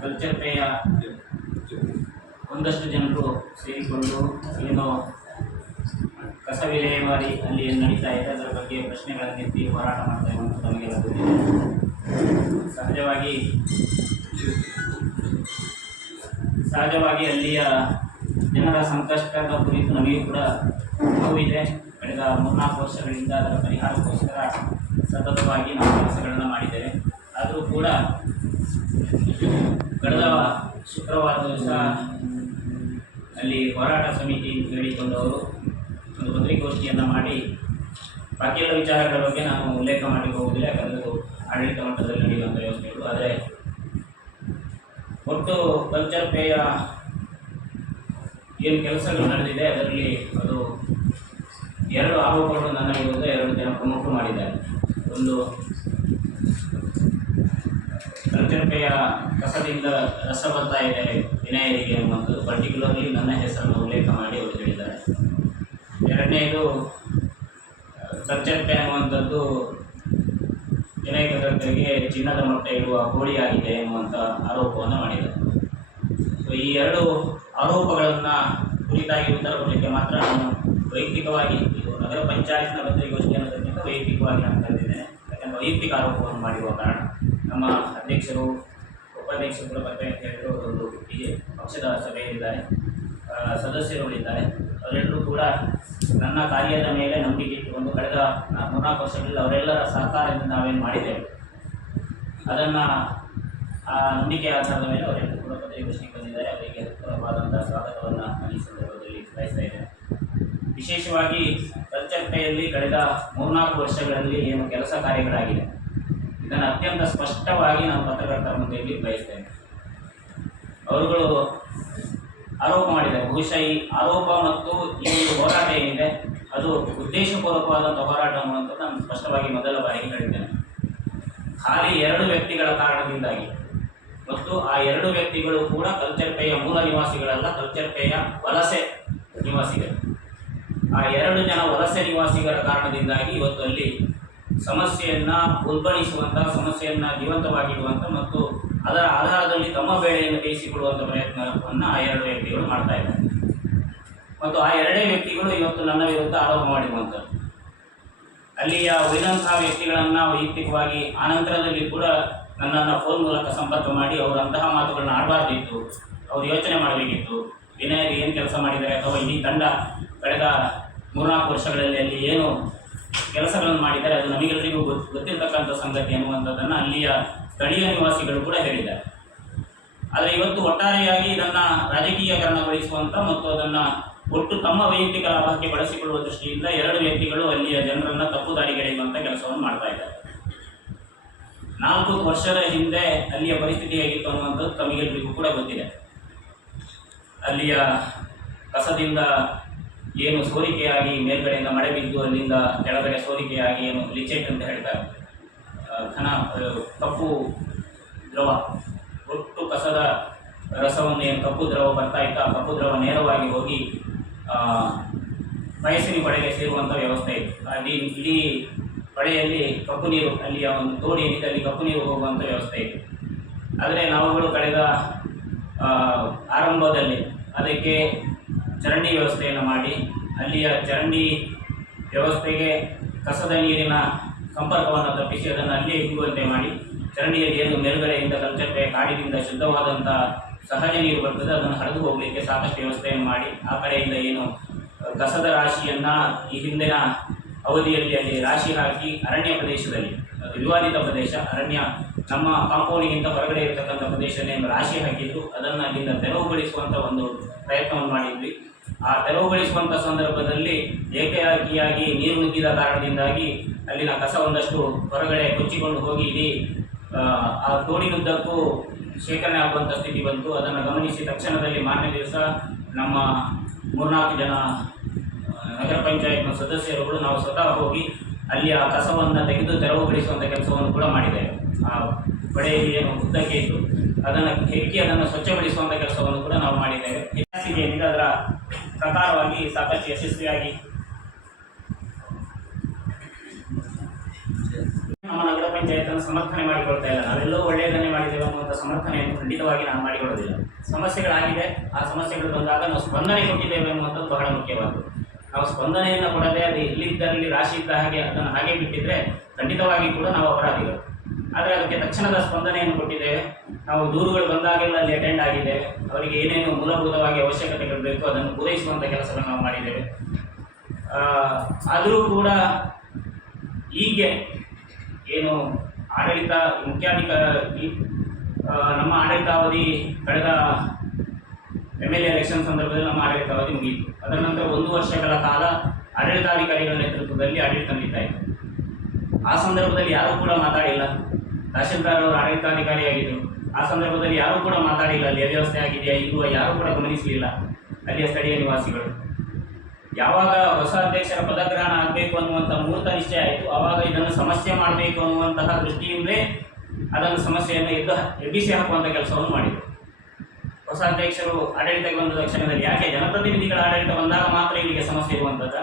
ಕಲ್ಚರ್ಪೆಯ ಒಂದಷ್ಟು ಜನರು ಸೇರಿಕೊಂಡು ಏನೋ ಕಸ ವಿಲೇವಾರಿ ಅಲ್ಲಿ ನಡೀತಾ ಇದೆ, ಅದರ ಬಗ್ಗೆ ಪ್ರಶ್ನೆಗಳನ್ನು ಎತ್ತಿ ಹೋರಾಟ ಮಾಡ್ತಾ ಇರುವಂಥ ನಮಗೆ ಗೊತ್ತಿದೆ ಸಹಜವಾಗಿ ಸಹಜವಾಗಿ ಅಲ್ಲಿಯ ಜನರ ಸಂಕಷ್ಟದ ಕುರಿತು ನಮಗೆ ಕೂಡ ನೋವಿದೆ ಕಳೆದ ಮೂರ್ನಾಲ್ಕು ವರ್ಷಗಳಿಂದ ಅದರ ಪರಿಹಾರಕ್ಕೋಸ್ಕರ ಸತತವಾಗಿ ನಾವು ಕೆಲಸಗಳನ್ನು ಮಾಡಿದ್ದೇವೆ. ಆದರೂ ಕೂಡ ಕಳೆದ ಶುಕ್ರವಾರ ದಿವಸ ಅಲ್ಲಿ ಹೋರಾಟ ಸಮಿತಿ ಹೇಳಿಕೊಂಡವರು ಒಂದು ಪತ್ರಿಕೋಷ್ಠಿಯನ್ನು ಮಾಡಿ ಎಲ್ಲ ವಿಚಾರಗಳ ಬಗ್ಗೆ ನಾನು ಉಲ್ಲೇಖ ಮಾಡಿ ಹೋಗುವುದಿಲ್ಲ ಯಾಕಂದರೆ ಆಡಳಿತ ಮಟ್ಟದಲ್ಲಿ ನಡೆಯುವಂಥ ವ್ಯವಸ್ಥೆಗಳು ಆದರೆ ಒಟ್ಟು ಕಲ್ಚರ್ ಪೇಯ ಏನು ಕೆಲಸಗಳು ನಡೆದಿದೆ, ಅದರಲ್ಲಿ ಅದು ಎರಡು ಆರೋಪಗಳು ನನ್ನ ವಿರುದ್ಧ ಎರಡು ಜನ ಪ್ರಮುಖರು ಮಾಡಿದ್ದಾರೆ. ಒಂದು ರಸದಿಂದ ಕಸದಿಂದ ರಸ ಬರ್ತಾ ಇದೆ. ವಿನಯರಿಗೆ ಮತ್ತು ಪರ್ಟಿಕ್ಯುಲರ್ಲಿ ನನ್ನ ಹೆಸರನ್ನು ಉಲ್ಲೇಖ ಮಾಡಿ ಅವರು ಹೇಳಿದ್ದಾರೆ. ಎರಡನೇದು ಕಲ್ಚರ್ ಅನ್ನುವಂಥದ್ದು ವಿನಾಯಕರಿಗೆ ಚಿನ್ನದ ಮೊಟ್ಟೆ ಇಡುವ ಕೋಳಿಯಾಗಿದೆ ಎನ್ನುವಂಥ ಆರೋಪವನ್ನು ಮಾಡಿದ್ದಾರೆ ಸೊ ಈ ಎರಡು ಆರೋಪಗಳನ್ನು ಕುರಿತಾಗಿ ಉತ್ತರ ಕೊಡಲಿಕ್ಕೆ ಮಾತ್ರ ನಾನು ವೈಯಕ್ತಿಕವಾಗಿ ನಗರ ಪಂಚಾಯತ್ನ ಪತ್ರಿಕಾಗೋಷ್ಠಿ ಅನ್ನೋದಕ್ಕಿಂತ ವೈಯಕ್ತಿಕವಾಗಿ ನಾನು ಕರೆದಿದ್ದೇನೆ. ಯಾಕಂದರೆ ವೈಯಕ್ತಿಕ ಆರೋಪವನ್ನು ಮಾಡಿರುವ ಕಾರಣ. ನಮ್ಮ ಅಧ್ಯಕ್ಷರು ಉಪಾಧ್ಯಕ್ಷರು ಬಗ್ಗೆ ಅಂತ ಹೇಳಿದ್ರು. ಒಂದು ಹೀಗೆ ಪಕ್ಷದ ಸಭೆಯಲ್ಲಿದ್ದಾರೆ. ಸದಸ್ಯರುಗಳಿದ್ದಾರೆ. ಅವರೆಲ್ಲರೂ ಕೂಡ ನನ್ನ ಕಾರ್ಯದ ಮೇಲೆ ನಂಬಿಕೆ ಇಟ್ಟುಕೊಂಡು ಕಳೆದ ಮೂರ್ನಾಲ್ಕು ವರ್ಷಗಳಲ್ಲಿ ಅವರೆಲ್ಲರ ಸಹಕಾರದಿಂದ ನಾವೇನು ಮಾಡಿದ್ದೇವೆ. ಅದನ್ನು, ಆ, ನಂಬಿಕೆ ಆಧಾರದ ಮೇಲೆ ಅವರೆಲ್ಲರೂ ಕೂಡ ಪತ್ರಿಕಾಗೋಷ್ಠಿಗೆ ಬಂದಿದ್ದಾರೆ. ಅವರಿಗೆ ಉತ್ತಮವಾದಂಥ ಸ್ವಾಗತವನ್ನು ಈ ಸಂದರ್ಭದಲ್ಲಿ ಬಯಸ್ತಾ ಇದ್ದೇನೆ. ವಿಶೇಷವಾಗಿ ಪಂಚಾಯತಿಯಲ್ಲಿ ಕಳೆದ ಮೂರ್ನಾಲ್ಕು ವರ್ಷಗಳಲ್ಲಿ ಏನು ಕೆಲಸ ಕಾರ್ಯಗಳಾಗಿದೆ ಇದನ್ನು ಅತ್ಯಂತ ಸ್ಪಷ್ಟವಾಗಿ ನಾನು ಪತ್ರಕರ್ತರ ಮುಂದೆ ಇಲ್ಲಿ ಬಯಸ್ತೇನೆ. ಅವರುಗಳು ಆರೋಪ ಮಾಡಿದ್ದಾರೆ. ಬಹುಶಃ ಈ ಆರೋಪ ಮತ್ತು ಈ ಹೋರಾಟ ಏನಿದೆ, ಅದು ಉದ್ದೇಶಪೂರ್ವಕವಾದಂಥ ಹೋರಾಟ ಅನ್ನುವಂಥದ್ದು ನಾನು ಸ್ಪಷ್ಟವಾಗಿ ಮೊದಲ ಬಾರಿಗೆ ಹೇಳಿದ್ದೇನೆ. ಖಾಲಿ ಎರಡು ವ್ಯಕ್ತಿಗಳ ಕಾರಣದಿಂದಾಗಿ ಮತ್ತು ಆ ಎರಡು ವ್ಯಕ್ತಿಗಳು ಕೂಡ ಕಲ್ಚರ್ಪೇಯ ಮೂಲ ನಿವಾಸಿಗಳಲ್ಲ ಕಲ್ಚರ್ಪೇಯ ವಲಸೆ ನಿವಾಸಿಗಳು. ಆ ಎರಡು ಜನ ವಲಸೆ ನಿವಾಸಿಗಳ ಕಾರಣದಿಂದಾಗಿ ಇವತ್ತು ಅಲ್ಲಿ ಸಮಸ್ಯೆಯನ್ನ ಉಲ್ಬಣಿಸುವಂಥ ಸಮಸ್ಯೆಯನ್ನ ಜೀವಂತವಾಗಿಡುವಂಥ ಮತ್ತು ಅದರ ಆಧಾರದಲ್ಲಿ ತಮ್ಮ ಬೆಳೆಯನ್ನು ಬೇಯಿಸಿಕೊಳ್ಳುವಂಥ ಪ್ರಯತ್ನವನ್ನು ಆ ಎರಡು ವ್ಯಕ್ತಿಗಳು ಮಾಡ್ತಾ ಇದ್ದಾರೆ. ಮತ್ತು ಆ ಎರಡೇ ವ್ಯಕ್ತಿಗಳು ಇವತ್ತು ನನ್ನ ವಿರುದ್ಧ ಆರೋಪ ಮಾಡಿರುವಂಥದ್ದು ಅಲ್ಲಿಯ ಉಳಿದಂತಹ ವ್ಯಕ್ತಿಗಳನ್ನು ವೈಯಕ್ತಿಕವಾಗಿ ಆನಂತರದಲ್ಲಿ ಕೂಡ ನನ್ನನ್ನು ಫೋನ್ ಮೂಲಕ ಸಂಪರ್ಕ ಮಾಡಿ ಅವರು ಅಂತಹ ಮಾತುಗಳನ್ನ ಆಡಬಾರ್ದಿತ್ತು, ಅವರು ಯೋಚನೆ ಮಾಡಬೇಕಿತ್ತು. ವಿನಯ್ ಏನು ಕೆಲಸ ಮಾಡಿದ್ದಾರೆ ಅಥವಾ ಇಡೀ ತಂಡ ಕಳೆದ ಮೂರ್ನಾಲ್ಕು ವರ್ಷಗಳಲ್ಲಿ ಅಲ್ಲಿ ಏನು ಕೆಲಸಗಳನ್ನು ಮಾಡಿದ್ದಾರೆ. ಅದು ನಮಗೆಲ್ಲರಿಗೂ ಗೊತ್ತು ಗೊತ್ತಿರತಕ್ಕಂಥ ಸಂಗತಿ ಅನ್ನುವಂಥದ್ದನ್ನು ಅಲ್ಲಿಯ ಸ್ಥಳೀಯ ನಿವಾಸಿಗಳು ಕೂಡ ಹೇಳಿದ್ದಾರೆ. ಆದರೆ ಇವತ್ತು ಒಟ್ಟಾರೆಯಾಗಿ ಇದನ್ನು ರಾಜಕೀಯಕರಣಗೊಳಿಸುವಂಥ ಮತ್ತು ಅದನ್ನು ಒಟ್ಟು ತಮ್ಮ ವೈಯಕ್ತಿಕ ಲಾಭಕ್ಕೆ ಬಳಸಿಕೊಳ್ಳುವ ದೃಷ್ಟಿಯಿಂದ ಎರಡು ವ್ಯಕ್ತಿಗಳು ಅಲ್ಲಿಯ ಜನರನ್ನು ತಪ್ಪು ದಾರಿಗೆಳೆಯುವಂಥ ಕೆಲಸವನ್ನು ಮಾಡ್ತಾ ಇದ್ದಾರೆ. ನಾಲ್ಕು ವರ್ಷದ ಹಿಂದೆ ಅಲ್ಲಿಯ ಪರಿಸ್ಥಿತಿ ಹೇಗಿತ್ತು ಅನ್ನುವಂಥದ್ದು ತಮಗೆಲ್ಲರಿಗೂ ಕೂಡ ಗೊತ್ತಿದೆ. ಅಲ್ಲಿಯ ಕಸದಿಂದ ಏನು ಸೋರಿಕೆಯಾಗಿ ಮೇಲ್ಗಡೆಯಿಂದ ಮಳೆ ಬಿದ್ದು ಅಲ್ಲಿಂದ ಕೆಳಗಡೆ ಸೋರಿಕೆಯಾಗಿ ಏನು ಲಿಚೆಟ್ ಅಂತ ಹೇಳ್ತಾರೆ. ಘನ ಕಪ್ಪು ದ್ರವ. ಒಟ್ಟು ಕಸದ ರಸವನ್ನು ಏನು ಕಪ್ಪು ದ್ರವ ಬರ್ತಾ ಇತ್ತು ಆ ಕಪ್ಪು ದ್ರವ ನೇರವಾಗಿ ಹೋಗಿ ಬಯಸಿನ ಹೊಳೆಗೆ ಸೇರುವಂಥ ವ್ಯವಸ್ಥೆ ಇತ್ತು ಅಲ್ಲಿ ಇಡೀ ಪಡೆಯಲ್ಲಿ ಕಪ್ಪು ನೀರು, ಅಲ್ಲಿಯ ಒಂದು ತೋಡಿ ಏನಿದೆ ಅಲ್ಲಿ ಕಪ್ಪು ನೀರು ಹೋಗುವಂಥ ವ್ಯವಸ್ಥೆ ಇತ್ತು ಆದರೆ ನಾವುಗಳು ಕಳೆದ ಆರಂಭದಲ್ಲಿ ಅದಕ್ಕೆ ಚರಂಡಿ ವ್ಯವಸ್ಥೆಯನ್ನು ಮಾಡಿ, ಅಲ್ಲಿಯ ಚರಂಡಿ ವ್ಯವಸ್ಥೆಗೆ ಕಸದ ನೀರಿನ ಸಂಪರ್ಕವನ್ನು ತಪ್ಪಿಸಿ ಅದನ್ನು ಅಲ್ಲಿಯೇ ಇಂಗುವಂತೆ ಮಾಡಿ, ಚರಂಡಿಯಲ್ಲಿ ಏನು ಮೇಲುಗಡೆಯಿಂದ ಕಲ್ಚಟ್ಟೆ ಕಾಡಿನಿಂದ ಶುದ್ಧವಾದಂಥ ಸಹಜ ನೀರು ಬರ್ತದೆ, ಅದನ್ನು ಹರಿದು ಹೋಗಲಿಕ್ಕೆ ಸಾಕಷ್ಟು ವ್ಯವಸ್ಥೆಯನ್ನು ಮಾಡಿ, ಆ ಕಡೆಯಿಂದ ಏನು ಕಸದ ರಾಶಿಯನ್ನು ಈ ಹಿಂದಿನ ಅವಧಿಯಲ್ಲಿ ಅಲ್ಲಿ ರಾಶಿ ಹಾಕಿ ಅರಣ್ಯ ಪ್ರದೇಶದಲ್ಲಿ ವಿವಾದಿತ ಪ್ರದೇಶ, ಅರಣ್ಯ ನಮ್ಮ ಕಾಂಪೌಂಡಿಗಿಂತ ಹೊರಗಡೆ ಇರತಕ್ಕಂಥ ಪ್ರದೇಶವನ್ನು ರಾಶಿ ಹಾಕಿದ್ದು ಅದನ್ನು ಅಲ್ಲಿಂದ ತೆರವುಗೊಳಿಸುವಂಥ ಒಂದು ಪ್ರಯತ್ನವನ್ನು ಮಾಡಿದ್ವಿ. ಆ ತೆರವುಗೊಳಿಸುವಂಥ ಸಂದರ್ಭದಲ್ಲಿ ಏಕಾಏಕಿಯಾಗಿ ನೀರು ನುಗ್ಗಿದ ಕಾರಣದಿಂದಾಗಿ ಅಲ್ಲಿನ ಕಸ ಒಂದಷ್ಟು ಹೊರಗಡೆ ಕೊಚ್ಚಿಕೊಂಡು ಹೋಗಿ ಇಡೀ ಆ, ತೋಡಿನುದ್ದಕ್ಕೂ ಶೇಖರಣೆ ಆಗುವಂಥ ಸ್ಥಿತಿ ಬಂತು. ಅದನ್ನು ಗಮನಿಸಿ ತಕ್ಷಣದಲ್ಲಿ ಮಾರನೇ ದಿವಸ ನಮ್ಮ ಮೂರ್ನಾಲ್ಕು ಜನ ನಗರ ಪಂಚಾಯತ್ನ ಸದಸ್ಯರುಗಳು ನಾವು ಸ್ವತಃ ಹೋಗಿ ಅಲ್ಲಿ ಆ ಕಸವನ್ನು ತೆಗೆದು ತೆರವುಗೊಳಿಸುವಂಥ ಕೆಲಸವನ್ನು ಕೂಡ ಮಾಡಿದ್ದೇವೆ ಆ ಹೊಳೆಯಲ್ಲಿ ಏನು ಉದ್ದಕ್ಕೆ ಇತ್ತು ಅದನ್ನು ಹೆಕ್ಕಿ ಅದನ್ನು ಸ್ವಚ್ಛಗೊಳಿಸುವಂಥ ಕೆಲಸವನ್ನು ಕೂಡ ನಾವು ಮಾಡಿದ್ದೇವೆ ಇತಿಹಾಸಿಗೆ ಅದರ ಪ್ರಕಾರವಾಗಿ ಸಾಕಷ್ಟು ಯಶಸ್ವಿಯಾಗಿ ನಮ್ಮ ನಗರ ಪಂಚಾಯತನ್ನು ಸಮರ್ಥನೆ ಮಾಡಿಕೊಳ್ತಾ ಇಲ್ಲ. ನಾವೆಲ್ಲೋ ಒಳ್ಳೆಯದನ್ನೇ ಮಾಡಿದ್ದೇವೆ ಅನ್ನುವಂಥ ಸಮರ್ಥನೆಯನ್ನು ಖಂಡಿತವಾಗಿ ನಾನು ಮಾಡಿಕೊಳ್ಳೋದಿಲ್ಲ ಸಮಸ್ಯೆಗಳಾಗಿದೆ. ಆ ಸಮಸ್ಯೆಗಳು ಬಂದಾಗ ನಾವು ಸ್ಪಂದನೆ ಕೊಟ್ಟಿದ್ದೇವೆ ಅನ್ನುವಂಥದ್ದು ಬಹಳ ಮುಖ್ಯವಾದ್ದು. ನಾವು ಸ್ಪಂದನೆಯನ್ನು ಕೊಡದೆ ಅದು ಎಲ್ಲಿದ್ದರಲ್ಲಿ ರಾಶಿ ಇದ್ದ ಹಾಗೆ ಅದನ್ನು ಹಾಗೆ ಬಿಟ್ಟಿದ್ರೆ ಖಂಡಿತವಾಗಿ ಕೂಡ ನಾವು ಅಪರಾಧಿಗಳು. ಆದರೆ ಅದಕ್ಕೆ ತಕ್ಷಣದ ಸ್ಪಂದನೆಯನ್ನು ಕೊಟ್ಟಿದ್ದೇವೆ ನಾವು ದೂರುಗಳು ಬಂದಾಗೆಲ್ಲ ಅಲ್ಲಿ ಅಟೆಂಡ್ ಆಗಿದ್ದೇವೆ ಅವರಿಗೆ ಏನೇನು ಮೂಲಭೂತವಾಗಿ ಅವಶ್ಯಕತೆಗಳು ಬೇಕು ಅದನ್ನು ಪೂರೈಸುವಂಥ ಕೆಲಸವನ್ನು ನಾವು ಮಾಡಿದ್ದೇವೆ. ಆದರೂ ಕೂಡ ಹೀಗೆ ಏನು ಆಡಳಿತ ಮುಖ್ಯಾಧಿಕಾರಿ ನಮ್ಮ ಆಡಳಿತಾವಧಿ ಕಳೆದ ಎಂ ಎಲ್ ಎಲೆಕ್ಷನ್ ಸಂದರ್ಭದಲ್ಲಿ ನಮ್ಮ ಆಡಳಿತಾವಧಿ ಮುಗಿಯಿತು. ಅದರ ನಂತರ ಒಂದು ವರ್ಷಗಳ ಕಾಲ ಆಡಳಿತಾಧಿಕಾರಿಗಳ ನೇತೃತ್ವದಲ್ಲಿ ಆಡಳಿತ ನಡೀತಾ ಇತ್ತು. ಆ ಸಂದರ್ಭದಲ್ಲಿ ಯಾರೂ ಕೂಡ ಮಾತಾಡಿಲ್ಲ. ತಹಶೀಲ್ದಾರ್ ಅವರು ಆಡಳಿತಾಧಿಕಾರಿಯಾಗಿದ್ದರು ಆ ಸಂದರ್ಭದಲ್ಲಿ ಯಾರೂ ಕೂಡ ಮಾತಾಡಿಲ್ಲ. ಅಲ್ಲಿ ಅವ್ಯವಸ್ಥೆ ಆಗಿದೆಯಾ ಇರುವ ಯಾರೂ ಕೂಡ ಗಮನಿಸಲಿಲ್ಲ. ಅಲ್ಲಿಯ ಸ್ಥಳೀಯ ನಿವಾಸಿಗಳು. ಯಾವಾಗ ಹೊಸ ಅಧ್ಯಕ್ಷರ ಪದಗ್ರಹಣ ಆಗಬೇಕು ಅನ್ನುವಂಥ ಮೂರ್ತ ನಿಶ್ಚಯ ಆಯಿತು. ಆವಾಗ ಇದನ್ನು ಸಮಸ್ಯೆ ಮಾಡಬೇಕು ಅನ್ನುವಂತಹ ದೃಷ್ಟಿಯಿಂದಲೇ ಅದನ್ನು ಸಮಸ್ಯೆಯನ್ನು ಎದ್ದು ಎಬ್ಬಿಸಿ ಹಾಕುವಂಥ ಕೆಲಸವನ್ನು ಮಾಡಿದರು. ಹೊಸ ಅಧ್ಯಕ್ಷರು ಆಡಳಿತಕ್ಕೆ ಬಂದ ತಕ್ಷಣದಲ್ಲಿ ಯಾಕೆ ಜನಪ್ರತಿನಿಧಿಗಳ ಆಡಳಿತ ಬಂದಾಗ ಮಾತ್ರ ಇಲ್ಲಿಗೆ ಸಮಸ್ಯೆ ಇರುವಂತದ್ದ?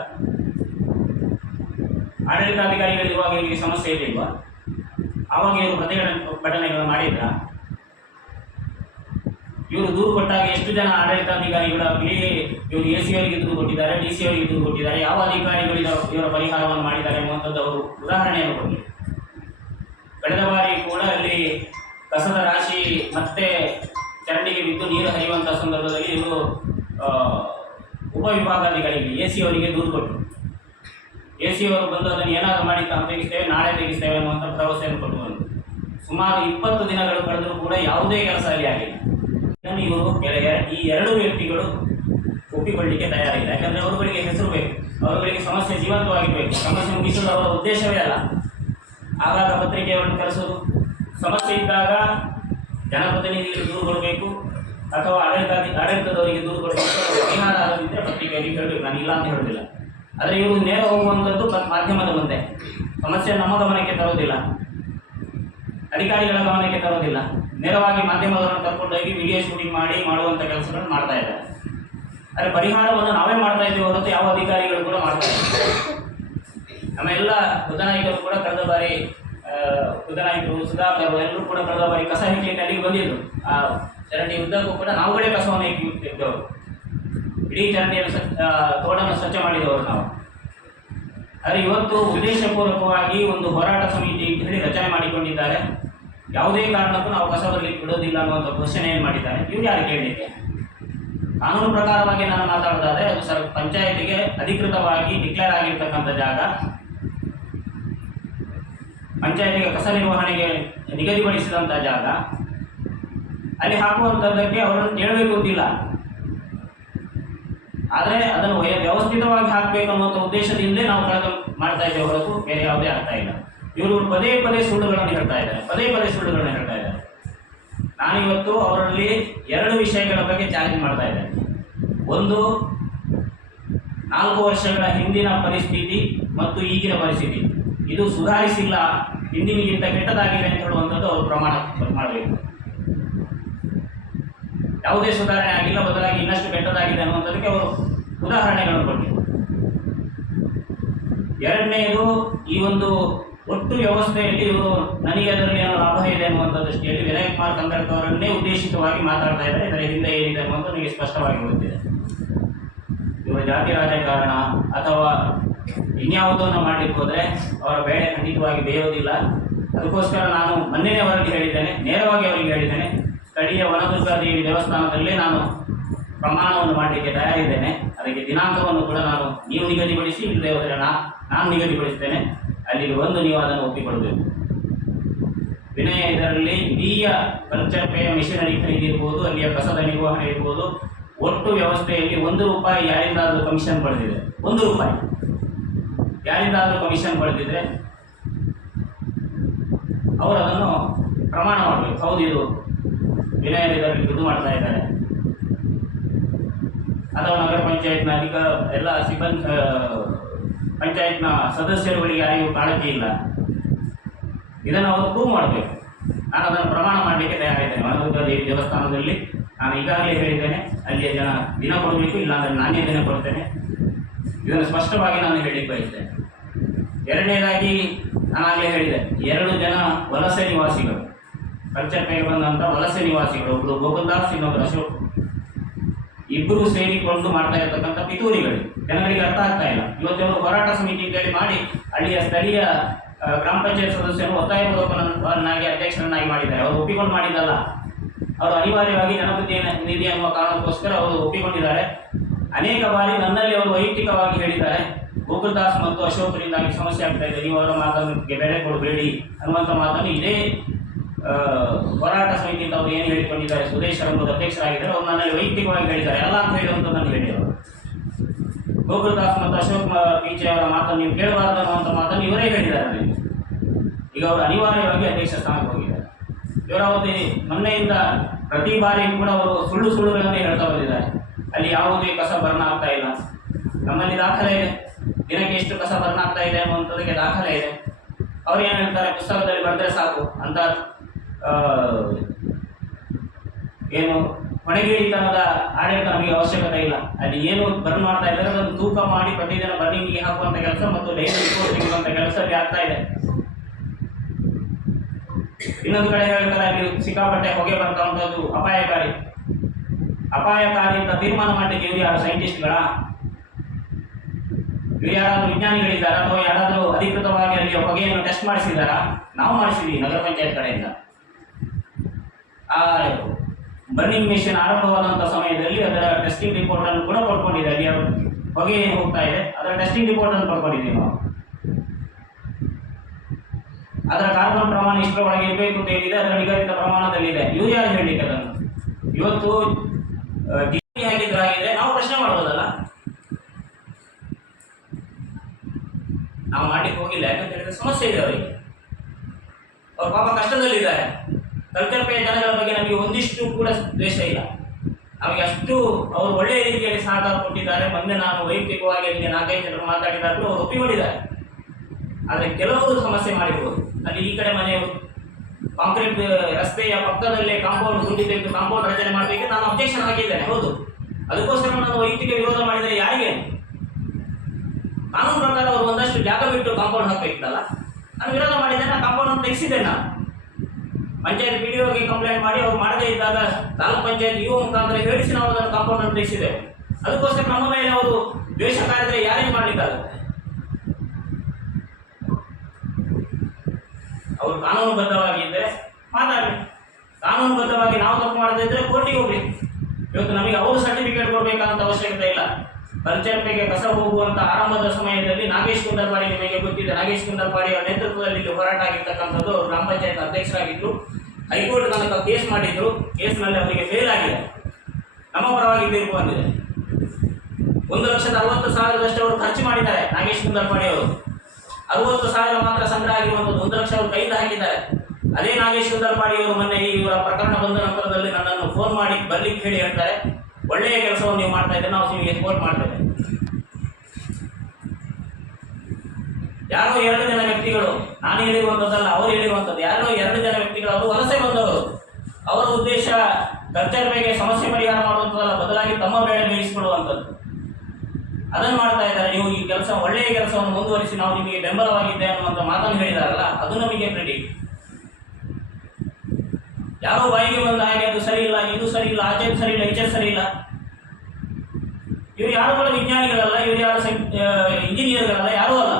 ಆಡಳಿತಾಧಿಕಾರಿಗಳು ಇರುವಾಗ ಇವರಿಗೆ ಸಮಸ್ಯೆ ಇರಲಿಲ್ವಾ ಆವಾಗ ಇವರು ಪ್ರತಿಭಟನೆಗಳನ್ನು ಮಾಡಿದ್ರ? ಇವರು ದೂರು ಕೊಟ್ಟಾಗ ಎಷ್ಟು ಜನ ಆಡಳಿತಾಧಿಕಾರಿಗಳಾಗಲಿ ಇವರು ಎ ಸಿ ಅವರಿಗೆ ದೂರು ಕೊಟ್ಟಿದ್ದಾರೆ, ಡಿ ಸಿ ಅವರಿಗೆ ದೂರು ಕೊಟ್ಟಿದ್ದಾರೆ, ಯಾವ ಅಧಿಕಾರಿಗಳು ಇದರ, ಇವರ ಪರಿಹಾರವನ್ನು ಮಾಡಿದ್ದಾರೆ ಅನ್ನುವಂಥದ್ದು ಅವರು ಉದಾಹರಣೆಯನ್ನು ಕೊಡಲಿ. ಕಳೆದ ಬಾರಿ ಕೂಡ ಅಲ್ಲಿ ಕಸದ ರಾಶಿ ಮತ್ತೆ ಚರಂಡಿಗೆ ಬಿದ್ದು ನೀರು ಹರಿಯುವಂಥ ಸಂದರ್ಭದಲ್ಲಿ ಇವರು ಉಪ ಉಪವಿಭಾಗಾಧಿಕಾರಿಗೆ ಎ ಸಿ ಅವರಿಗೆ ದೂರು ಕೊಟ್ಟರು. ಎ ಸಿ ಅವರು ಬಂದು ಅದನ್ನು ಏನಾದರೂ ಮಾಡಿ ತಾವು ತೆಗಿಸ್ತೇವೆ, ನಾಳೆ ತೆಗಿಸ್ತೇವೆ ಅನ್ನುವಂಥ ಭರವಸೆಯನ್ನು ಕೊಟ್ಟು ಬಂದರು. ಸುಮಾರು ಇಪ್ಪತ್ತು ದಿನಗಳು ಕಳೆದರೂ ಕೂಡ ಯಾವುದೇ ಕೆಲಸ ಅಲ್ಲಿ ಆಗಿಲ್ಲ. ಇದನ್ನು ಇವರು ಕೆಳಗೆ ಈ ಎರಡು ವ್ಯಕ್ತಿಗಳು ಒಪ್ಪಿಕೊಳ್ಳಲಿಕ್ಕೆ ತಯಾರಿಲ್ಲ. ಯಾಕಂದರೆ ಅವರುಗಳಿಗೆ ಹೆಸರು ಬೇಕು, ಅವರುಗಳಿಗೆ ಸಮಸ್ಯೆ ಜೀವಂತವಾಗಿರಬೇಕು ಸಮಸ್ಯೆ ಮುಗಿಸಲು ಅವರ ಉದ್ದೇಶವೇ ಅಲ್ಲ. ಆಗಾಗ ಪತ್ರಿಕೆಯವರನ್ನು ಕರೆಸೋದು ಸಮಸ್ಯೆ ಇದ್ದಾಗ ಜನಪ್ರತಿನಿಧಿಗಳಿಗೆ ದೂರು ಕೊಡಬೇಕು ಅಥವಾ ಆಡಳಿತಾಧಿ, ಆಡಳಿತದವರಿಗೆ ದೂರು ಕೊಡಬೇಕು ಪರಿಹಾರ ಆಗದಿದ್ದರೆ ಪತ್ರಿಕೆಯಲ್ಲಿ ಹೇಳಬೇಕು ನಾನು ಇಲ್ಲ ಅಂತ ಹೇಳೋದಿಲ್ಲ. ಆದರೆ ಇವರು ನೇರ ಹೋಗುವಂಥದ್ದು ಮಾಧ್ಯಮದ ಮುಂದೆ ಸಮಸ್ಯೆ ನಮ್ಮ ಗಮನಕ್ಕೆ ತರೋದಿಲ್ಲ. ಅಧಿಕಾರಿಗಳ ಗಮನಕ್ಕೆ ತರೋದಿಲ್ಲ. ನೇರವಾಗಿ ಮಾಧ್ಯಮದವರನ್ನು ಕರ್ಕೊಂಡೋಗಿ ವಿಡಿಯೋ ಶೂಟಿಂಗ್ ಮಾಡಿ ಮಾಡುವಂಥ ಕೆಲಸಗಳನ್ನು ಮಾಡ್ತಾ ಇದ್ದಾರೆ. ಆದರೆ ಪರಿಹಾರವನ್ನು ನಾವೇ ಮಾಡ್ತಾ ಇದ್ದೀವಿ ಹೊರತು ಯಾವ ಅಧಿಕಾರಿಗಳು ಕೂಡ ಮಾಡ್ತಾ ಇದ್ದಾರೆ ನಮ್ಮ ಎಲ್ಲ ಬುಧನಾಯಕರು ಕೂಡ ಕಳೆದ ಬಾರಿ ಆ, ಬುಧನಾಯಕರು ಸುಧಾಕರ್ ಎಲ್ಲರೂ ಕೂಡ ಕಳೆದ ಬಾರಿ ಕಸ ಹೆಕ್ಲಿಕ್ಕೆ ಅಲ್ಲಿಗೆ ಬಂದಿದ್ರು. ಆ ಚರಂಡಿ ಉದ್ದಕ್ಕೂ ಕೂಡ ನಾವುಗಳೇ ಕಸವನ್ನು ಇಟ್ಟಿದ್ದವರು ಇಡೀ ಚರಂಡಿಯನ್ನು ಸ್ವಚ್ಛ ತೋಡನ್ನು ಸ್ವಚ್ಛ ಮಾಡಿದವರು ನಾವು. ಆದರೆ ಇವತ್ತು ಉದ್ದೇಶಪೂರ್ವಕವಾಗಿ ಒಂದು ಹೋರಾಟ ಸಮಿತಿ ಅಂತ ಹೇಳಿ ರಚನೆ ಮಾಡಿಕೊಂಡಿದ್ದಾರೆ. ಯಾವುದೇ ಕಾರಣಕ್ಕೂ ನಾವು ಕಸ ಬರಲಿಕ್ಕೆ ಬಿಡೋದಿಲ್ಲ ಅನ್ನುವಂಥ ಘೋಷಣೆಯನ್ನು ಮಾಡಿದ್ದಾರೆ. ಇವ್ರು ಯಾರು ಕೇಳಲಿಕ್ಕೆ ಕಾನೂನು ಪ್ರಕಾರವಾಗಿ ನಾನು ಮಾತಾಡೋದಾದರೆ ಅದು ಸರ್ ಪಂಚಾಯತಿಗೆ ಅಧಿಕೃತವಾಗಿ ಡಿಕ್ಲೇರ್ ಆಗಿರ್ತಕ್ಕಂಥ ಜಾಗ. ಪಂಚಾಯತಿಗೆ ಕಸ ನಿರ್ವಹಣೆಗೆ ನಿಗದಿಪಡಿಸಿದಂಥ ಜಾಗ. ಅಲ್ಲಿ ಹಾಕುವಂಥದ್ದಕ್ಕೆ ಅವರನ್ನು ಕೇಳಬೇಕು ಅಂತಿಲ್ಲ. ಆದರೆ ಅದನ್ನು ವ್ಯ- ವ್ಯವಸ್ಥಿತವಾಗಿ ಹಾಕಬೇಕು ಅನ್ನುವಂಥ ಉದ್ದೇಶದಿಂದಲೇ ನಾವು ಕಳೆದ ಮಾಡ್ತಾ ಇದ್ದೇವೆ ಹೊರತು ಬೇರೆ ಯಾವುದೇ ಆಗ್ತಾ ಇಲ್ಲ. ಇವರು ಪದೇ ಪದೇ ಸುಳ್ಳುಗಳನ್ನು ಹೇಳ್ತಾ ಇದ್ದಾರೆ, ಪದೇ ಪದೇ ಸುಳ್ಳುಗಳನ್ನು ಹೇಳ್ತಾ ಇದ್ದಾರೆ. ನಾನಿವತ್ತು ಅವರಲ್ಲಿ ಎರಡು ವಿಷಯಗಳ ಬಗ್ಗೆ ಚಾಲೆಂಜ್ ಮಾಡ್ತಾ ಇದ್ದೇನೆ. ಒಂದು, ನಾಲ್ಕು ವರ್ಷಗಳ ಹಿಂದಿನ ಪರಿಸ್ಥಿತಿ ಮತ್ತು ಈಗಿನ ಪರಿಸ್ಥಿತಿ. ಇದು ಸುಧಾರಿಸಿಲ್ಲ, ಹಿಂದಿನಿಗಿಂತ ಕೆಟ್ಟದಾಗಿದೆ ಅಂತ ಹೇಳುವಂಥದ್ದು ಅವರು ಪ್ರಮಾಣ ಮಾಡಬೇಕು. ಯಾವುದೇ ಸುಧಾರಣೆ ಆಗಿಲ್ಲ, ಬದಲಾಗಿ ಇನ್ನಷ್ಟು ಕೆಟ್ಟದಾಗಿದೆ ಅನ್ನುವಂಥದ್ದಕ್ಕೆ ಅವರು ಉದಾಹರಣೆಗಳನ್ನು ಕೊಟ್ಟಿದ್ದರು ಎರಡನೆಯದು ಈ ಒಂದು ಒಟ್ಟು ವ್ಯವಸ್ಥೆಯಲ್ಲಿ ಇವರು ನನಗೆ ಅದರಲ್ಲಿ ಏನೋ ಲಾಭ ಇದೆ ಅನ್ನುವಂಥ ದೃಷ್ಟಿಯಲ್ಲಿ ವಿನಯ್ ಕುಮಾರ್ ಕಂದರ್ಕ ಅವರನ್ನೇ ಉದ್ದೇಶಿತವಾಗಿ ಮಾತಾಡ್ತಾ ಇದ್ದಾರೆ. ಇದರ ಹಿಂದೆ ಏನಿದೆ ಅನ್ನುವಂಥ ನನಗೆ ಸ್ಪಷ್ಟವಾಗಿ ಗೊತ್ತಿದೆ. ಇವರು ಜಾತಿ ರಾಜಕಾರಣ ಅಥವಾ ಇನ್ಯಾವುದನ್ನು ಮಾಡಲಿಕ್ಕೆ ಹೋದರೆ ಅವರ ಬೇಳೆ ಖಂಡಿತವಾಗಿ ಬೇಯೋದಿಲ್ಲ. ಅದಕ್ಕೋಸ್ಕರ ನಾನು ಮೊನ್ನೆನೇ ಅವರಿಗೆ ಹೇಳಿದ್ದೇನೆ, ನೇರವಾಗಿ ಅವರಿಗೆ ಹೇಳಿದ್ದೇನೆ. ಸ್ಥಳೀಯ ವನದುರ್ಗಾದೇವಿ ದೇವಸ್ಥಾನದಲ್ಲಿ ನಾನು ಪ್ರಮಾಣವನ್ನು ಮಾಡಲಿಕ್ಕೆ ತಯಾರಿದ್ದೇನೆ. ಅದಕ್ಕೆ ದಿನಾಂಕವನ್ನು ಕೂಡ ನಾನು ನೀವು ನಿಗದಿಪಡಿಸಿ, ಇಲ್ಲದೆ ಹೋದರೆ ನಾನು ನಿಗದಿಪಡಿಸ್ತೇನೆ. ಅಲ್ಲಿಗೆ ಬಂದು ನೀವು ಅದನ್ನು ಒಪ್ಪಿಕೊಳ್ಬೇಕು ವಿನಯ, ಇದರಲ್ಲಿ ಇಡೀ ಕಲ್ಚರ್ ಪೇ ಮಿಷನರಿ ಖರೀದಿ ಇರ್ಬೋದು, ಅಲ್ಲಿಯ ಕಸದ ನಿರ್ವಹಣೆ ಇರ್ಬೋದು. ಒಟ್ಟು ವ್ಯವಸ್ಥೆಯಲ್ಲಿ ಒಂದು ರೂಪಾಯಿ ಯಾರಿಂದಾದರೂ ಕಮಿಷನ್ ಪಡೆದಿದೆ. ಒಂದು ರೂಪಾಯಿ. ಯಾರಿಂದಾದರೂ ಕಮಿಷನ್ ಪಡೆದಿದ್ರೆ ಅವರು ಅದನ್ನು ಪ್ರಮಾಣ ಮಾಡಬೇಕು. ಹೌದು, ಇದು ವಿನಯ ಇದು ಮಾಡ್ತಾ ಇದ್ದಾರೆ. ಅಥವಾ ನಗರ ಪಂಚಾಯತ್ನ ಅಧಿಕ ಎಲ್ಲ ಸಿಬ್ಬಂದಿ ಪಂಚಾಯತ್ನ ಸದಸ್ಯರುಗಳಿಗೆ ಯಾರಿಗೂ ಕಾಳಜಿ ಇಲ್ಲ. ಇದನ್ನು ಅವರು ಪ್ರೂವ್ ಮಾಡಬೇಕು. ನಾನು ಅದನ್ನು ಪ್ರಮಾಣ ಮಾಡಲಿಕ್ಕೆ ತಯಾರಿದ್ದೇನೆ ವನದುರ್ಗ ದೇವಿ ದೇವಸ್ಥಾನದಲ್ಲಿ ನಾನು ಈಗಾಗಲೇ ಹೇಳಿದ್ದೇನೆ, ಅಲ್ಲಿಯ ಜನ ದಿನ ಕೊಡಬೇಕು, ಇಲ್ಲಾಂದರೆ ನಾನೇ ದಿನ ಕೊಡ್ತೇನೆ. ಇದನ್ನು ಸ್ಪಷ್ಟವಾಗಿ ನಾನು ಹೇಳಿಕ್ಕೆ ಬಯಸ್ತೇನೆ. ಎರಡನೇದಾಗಿ ನಾನಾಗಲೇ ಹೇಳಿದೆ, ಎರಡು ಜನ ವಲಸೆ ನಿವಾಸಿಗಳು ಕಲ್ಚರ್ ಮೇಲೆ ಬಂದಂಥ ವಲಸೆ ನಿವಾಸಿಗಳು ಒಬ್ಬರು ಗೋಕುಲ್ದಾಸ್ ಇನ್ನೊಬ್ಬರು ಅಶೋಕ್. ಇಬ್ಬರು ಸೇರಿಕೊಂಡು ಮಾಡ್ತಾ ಇರತಕ್ಕಂಥ ಪಿತೂರಿಗಳು. ಜನಗಳಿಗೆ ಅರ್ಥ ಆಗ್ತಾ ಇಲ್ಲ. ಇವತ್ತವರು ಹೋರಾಟ ಸಮಿತಿ ಅಂತೇಳಿ ಮಾಡಿ ಅಲ್ಲಿಯ ಸ್ಥಳೀಯ ಗ್ರಾಮ ಪಂಚಾಯತ್ ಸದಸ್ಯರು ಒತ್ತಾಯ ಪೂರ್ವಕನಾಗಿ ಅಧ್ಯಕ್ಷರನ್ನಾಗಿ ಮಾಡಿದ್ದಾರೆ. ಅವರು ಒಪ್ಪಿಕೊಂಡು ಮಾಡಿದ್ದಲ್ಲ. ಅವರು ಅನಿವಾರ್ಯವಾಗಿ ಜನಪ್ರತಿ ನಿಧಿ ಅನ್ನುವ ಕಾರಣಕ್ಕೋಸ್ಕರ ಅವರು ಒಪ್ಪಿಕೊಂಡಿದ್ದಾರೆ. ಅನೇಕ ಬಾರಿ ನನ್ನಲ್ಲಿ ಅವರು ವೈಯಕ್ತಿಕವಾಗಿ ಹೇಳಿದ್ದಾರೆ, ಗೋಕುಲ್ದಾಸ್ ಮತ್ತು ಅಶೋಕರಿಂದಾಗಿ ಸಮಸ್ಯೆ ಆಗ್ತಾ ಇದೆ, ನೀವು ಅವರ ಮಾತನ್ನು ಬೆಲೆ ಕೊಡಬೇಡಿ ಅನ್ನುವಂಥ ಮಾತನ್ನು ಇದೇ ಹೋರಾಟ ಸಮಿತಿಯಿಂದ ಅವರು ಏನು ಹೇಳಿಕೊಂಡಿದ್ದಾರೆ ಸುರೇಶ್ ಎಂಬುದು ಅಧ್ಯಕ್ಷರಾಗಿದ್ದಾರೆ, ಅವರು ನನ್ನಲ್ಲಿ ವೈಯಕ್ತಿಕವಾಗಿ ಹೇಳಿದ್ದಾರೆ ಎಲ್ಲ ಅಂತ ಹೇಳುವಂಥ ನಾನು ಹೇಳಿ ಅವರು. ಗೋಕುಲ್ದಾಸ್ ಮತ್ತು ಅಶೋಕ್ ಪೀಚೆ ಅವರ ಮಾತನ್ನು ನೀವು ಕೇಳಬಾರದು ಅನ್ನುವಂಥ ಮಾತನ್ನು ಇವರೇ ಹೇಳಿದ್ದಾರೆ ನನಗೆ ಈಗ ಅವರು ಅನಿವಾರ್ಯವಾಗಿ ಅಧ್ಯಕ್ಷ ಸ್ಥಾನಕ್ಕೆ ಹೋಗಿದ್ದಾರೆ. ಇವರ ಮೊನ್ನೆಯಿಂದ ಪ್ರತಿ ಬಾರಿಯೂ ಕೂಡ ಅವರು ಸುಳ್ಳು ಸುಳ್ಳುಗಳನ್ನೇ ಹೇಳ್ತಾ ಬಂದಿದ್ದಾರೆ. ಅಲ್ಲಿ ಯಾವುದೇ ಕಸ ಬರ್ನ ಆಗ್ತಾ ಇಲ್ಲ. ನಮ್ಮಲ್ಲಿ ದಾಖಲೆ ಇದೆ. ದಿನಕ್ಕೆ ಎಷ್ಟು ಕಸ ಬರ್ನ ಆಗ್ತಾ ಇದೆ ಅನ್ನುವಂಥದಕ್ಕೆ ದಾಖಲೆ ಇದೆ. ಅವ್ರು ಏನು ಹೇಳ್ತಾರೆ? ಪುಸ್ತಕದಲ್ಲಿ ಬರೆದ್ರೆ ಸಾಕು. ಅಂತ ಏನು ಹೊಣೆಗಿಳಿತನದ ಆಡಳಿತ ನಮಗೆ ಅವಶ್ಯಕತೆ ಇಲ್ಲ. ಅಲ್ಲಿ ಏನು ಬರ್ನ್ ಮಾಡ್ತಾ ಇದ್ದಾರೆ, ಅದನ್ನು ತೂಕ ಮಾಡಿ ಪ್ರತಿದಿನ ಬರ್ನಿಂಗಿಗೆ ಹಾಕುವಂಥ ಕೆಲಸ ಮತ್ತು ಡೈಲಿ ರಿಪೋರ್ಟ್ ತೆಗೆಯುವಂಥ ಕೆಲಸ ಅಲ್ಲಿ ಆಗ್ತಾ ಇದೆ. ಇನ್ನೊಂದು ಕಡೆ ಹೇಳ್ತಾರೆ, ಅಲ್ಲಿ ಸಿಕ್ಕಾಪಟ್ಟೆ ಹೊಗೆ ಬರ್ತವಂಥದ್ದು ಅಪಾಯಕಾರಿ. ಅಪಾಯಕಾರಿ ಅಂತ ತೀರ್ಮಾನ ಮಾಡಲಿಕ್ಕೆ ಇವರು ಯಾರು ಸೈಂಟಿಸ್ಟ್ಗಳ ಇವರು ಯಾರಾದರೂ ವಿಜ್ಞಾನಿಗಳಿದ್ದಾರಾ? ಅಥವಾ ಯಾರಾದರೂ ಅಧಿಕೃತವಾಗಿ ಅಲ್ಲಿ ಹೊಗೆಯನ್ನು ಟೆಸ್ಟ್ ಮಾಡಿಸಿದ್ದಾರಾ ನಾವು ಮಾಡಿಸಿದ್ವಿ ನಗರ ಪಂಚಾಯತ್ ಕಡೆಯಿಂದ. ಆ, ಬರ್ನಿಂಗ್ ಮಿಷಿನ್ ಆರಂಭವಾದಂಥ ಸಮಯದಲ್ಲಿ ಅದರ ಟೆಸ್ಟಿಂಗ್ ರಿಪೋರ್ಟ್ ಅನ್ನು ಕೂಡ ಪಡ್ಕೊಂಡಿದೆ. ಅಲ್ಲಿ ಅವರು ಹೊಗೆ ಏನು ಹೋಗ್ತಾ ಇದೆ. ಅದರ ಟೆಸ್ಟಿಂಗ್ ರಿಪೋರ್ಟ್ ಅನ್ನು ಪಡ್ಕೊಂಡಿದ್ದೀವಿ ನಾವು. ಅದರ ಕಾರ್ಬನ್ ಪ್ರಮಾಣ ಇಷ್ಟರೊಳಗೆ ಇರಬೇಕು ಅಂತ ಏನಿದೆ ಅದರ ನಿಗದಿತ ಪ್ರಮಾಣದಲ್ಲಿದೆ. ಇವ್ರು ಯಾರು ಹೇಳಲಿಕ್ಕೆ ಅದನ್ನು? ಇವತ್ತು ಹಾಕಿದ್ರೆ ನಾವು ಪ್ರಶ್ನೆ ಮಾಡ್ಬೋದಲ್ಲ? ನಾವು ಮಾಡ್ಲಿಕ್ಕೆ ಹೋಗಿಲ್ಲ, ಯಾಕಂತ ಸಮಸ್ಯೆ ಇದೆ ಅವರಿಗೆ. ಅವ್ರ ಪಾಪ ಕಷ್ಟದಲ್ಲಿದ್ದಾರೆ. ಕಲ್ಕಲ್ಪೆಯ ಜನಗಳ ಬಗ್ಗೆ ನಮಗೆ ಒಂದಿಷ್ಟು ಕೂಡ ದ್ವೇಷ ಇಲ್ಲ. ನಮಗೆ ಅಷ್ಟು ಅವರು ಒಳ್ಳೆಯ ರೀತಿಯಲ್ಲಿ ಸಹಕಾರ ಕೊಟ್ಟಿದ್ದಾರೆ. ಮೊನ್ನೆ ನಾನು ವೈಯಕ್ತಿಕವಾಗಿ ಅಲ್ಲಿ ನಾಲ್ಕೈದು ಜನರು ಮಾತಾಡಿದಾಗಲೂ ಅವರು ಒಪ್ಪಿಕೊಂಡಿದ್ದಾರೆ. ಆದರೆ ಕೆಲವರು ಸಮಸ್ಯೆ ಮಾಡಿರ್ಬೋದು. ಅಲ್ಲಿ ಈ ಕಡೆ ಮನೆಯವರು ಕಾಂಕ್ರೀಟ್, ರಸ್ತೆಯ ಪಕ್ಕದಲ್ಲೇ ಕಾಂಪೌಂಡ್ ಗುಂಡಿ ಕಾಂಪೌಂಡ್ ರಚನೆ ಮಾಡಬೇಕು ನಾನು ಅಬ್ಜೆಕ್ಷನ್ ಹಾಕಿದ್ದೇನೆ, ಹೌದು. ಅದಕ್ಕೋಸ್ಕರ ನಾನು ವೈಯಕ್ತಿಕ ವಿರೋಧ ಮಾಡಿದರೆ ಯಾರಿಗೆ? ಕಾನೂನು ಪ್ರಕಾರ ಅವರು ಒಂದಷ್ಟು ಜಾಗ ಬಿಟ್ಟು ಕಾಂಪೌಂಡ್ ಹಾಕಬೇಕಿತ್ತಲ್ಲ? ನಾನು ವಿರೋಧ ಮಾಡಿದ್ದೇನೆ ನಾನು ಕಾಂಪೌಂಡ್ ಅನ್ನು ತೆಗೆಸಿದ್ದೆ ನಾನು. ಪಂಚಾಯತ್ ಪಿ ಡಿ ಒಗೆ ಕಂಪ್ಲೇಂಟ್ ಮಾಡಿ ಅವ್ರು ಮಾಡದೇ ಇದ್ದಾಗ ತಾಲೂಕು ಪಂಚಾಯತ್ ಇಒ ಮುಖಾಂತರ ಹೇಳಿಸಿ ನಾವು ಅದನ್ನು ಕಾಂಪೌಂಡ್ ಅನ್ನು ತೆಗೆಸಿದ್ದೇವೆ. ಅದಕ್ಕೋಸ್ಕರ ನಮ್ಮ ಮೇಲೆ ಅವರು ದ್ವೇಷ ಕಾರಿದ್ರೆ ಯಾರೇನು ಮಾಡ್ಲಿಕ್ಕಾಗುತ್ತೆ ಅವರು ಕಾನೂನುಬದ್ಧವಾಗಿ ಇದ್ದರೆ ಮಾತಾಡಿ ಕಾನೂನುಬದ್ಧವಾಗಿ ನಾವು ತಪ್ಪು ಮಾಡದೇ ಇದ್ರೆ ಕೋರ್ಟಿಗೆ ಹೋಗ್ಲಿ ಇವತ್ತು ನಮಗೆ ಅವರು ಸರ್ಟಿಫಿಕೇಟ್ ಕೊಡಬೇಕಾದಂತ ಅವಶ್ಯಕತೆ ಇಲ್ಲ. ಪಂಚಾಯತ್ಗೆ ಕಸ ಹೋಗುವಂತ ಆರಂಭದ ಸಮಯದಲ್ಲಿ ನಾಗೇಶ್ ಕುಂದರ್ಪಾಡಿ ನಿಮಗೆ ಗೊತ್ತಿದೆ. ನಾಗೇಶ್ ಕುಂದರ್ಪಾಡಿ ಅವರ ನೇತೃತ್ವದಲ್ಲಿ ಇಲ್ಲಿ ಹೋರಾಟ ಆಗಿರ್ತಕ್ಕಂಥದ್ದು ಗ್ರಾಮ ಪಂಚಾಯತ್ ಅಧ್ಯಕ್ಷರಾಗಿದ್ದರು ಹೈಕೋರ್ಟ್ ತನಕ ಕೇಸ್ ಮಾಡಿದ್ರು. ಕೇಸ್ನಲ್ಲಿ ಅವರಿಗೆ ಫೇಲ್ ಆಗಿದೆ. ನಮ್ಮ ಪರವಾಗಿ ತೀರ್ಪು ಬಂದಿದೆ. ಒಂದು ಲಕ್ಷದ ಅರವತ್ತು ಸಾವಿರದಷ್ಟು ಅವರು ಖರ್ಚು ಮಾಡಿದ್ದಾರೆ ನಾಗೇಶ್ ಕುಂದರ್ಪಾಡಿ ಅವರು. ಅರವತ್ತು ಸಾವಿರ ಮಾತ್ರ ಸಂಗ್ರಹ ಆಗಿರುವಂಥದ್ದು ಒಂದು ಲಕ್ಷ ಅವರು ಕೈಯಿಂದ ಹಾಕಿದ್ದಾರೆ. ಅದೇ ನಾಗೇಶ್ ಕುಂದರ್ಪಾಡಿ ಅವರು ಮೊನ್ನೆ ಇವರ ಪ್ರಕರಣ ಬಂದ ನಂತರದಲ್ಲಿ ನನ್ನನ್ನು ಫೋನ್ ಮಾಡಿ ಬರ್ಲಿಕ್ಕೆ ಹೇಳಿ ಹೇಳ್ತಾರೆ. ಒಳ್ಳೆಯ ಕೆಲಸವನ್ನು ನೀವು ಮಾಡ್ತಾ ಇದ್ದೀರಿ, ನಾವು ನಿಮಗೆ ಸಪೋರ್ಟ್ ಮಾಡ್ತೇವೆ ಯಾರೋ ಎರಡು ಜನ ವ್ಯಕ್ತಿಗಳು, ನಾನು ಹೇಳಿರುವಂಥದ್ದಲ್ಲ, ಅವರು ಹೇಳಿರುವಂಥದ್ದು. ಯಾರೋ ಎರಡು ಜನ ವ್ಯಕ್ತಿಗಳು ಅವರು ವಲಸೆ ಬಂದವರು. ಅವರ ಉದ್ದೇಶ ಕಲ್ಚರ್ ಬಗ್ಗೆ ಸಮಸ್ಯೆ ಪರಿಹಾರ ಮಾಡುವಂಥದ್ದಲ್ಲ, ಬದಲಾಗಿ ತಮ್ಮ ಬೆಳೆ ಬೇಯಿಸಿಕೊಳ್ಳುವಂಥದ್ದು ಅದನ್ನು ಮಾಡ್ತಾ ಇದ್ದಾರೆ. ನೀವು ಈ ಕೆಲಸ, ಒಳ್ಳೆಯ ಕೆಲಸವನ್ನು ಮುಂದುವರಿಸಿ ನಾವು ನಿಮಗೆ ಬೆಂಬಲವಾಗಿದ್ದೆ ಅನ್ನುವಂಥ ಮಾತನ್ನು ಹೇಳಿದಾರಲ್ಲ, ಅದು ನಮಗೆ ಕ್ರೆಡಿಟ್ ಯಾರೋ ಬಾಯಿಗೆ ಬಂದ ಹಾಗೆ ಅದು ಸರಿ ಇಲ್ಲ, ಇದು ಸರಿ ಇಲ್ಲ, ಆಚೆ ಸರಿ ಇಲ್ಲ, ಈಚೆ ಸರಿ ಇಲ್ಲ. ಇವರು ಯಾರು ಕೂಡ ವಿಜ್ಞಾನಿಗಳಲ್ಲ, ಇವರು ಯಾರು ಇಂಜಿನಿಯರ್ಗಳಲ್ಲ, ಯಾರೂ ಅಲ್ಲ.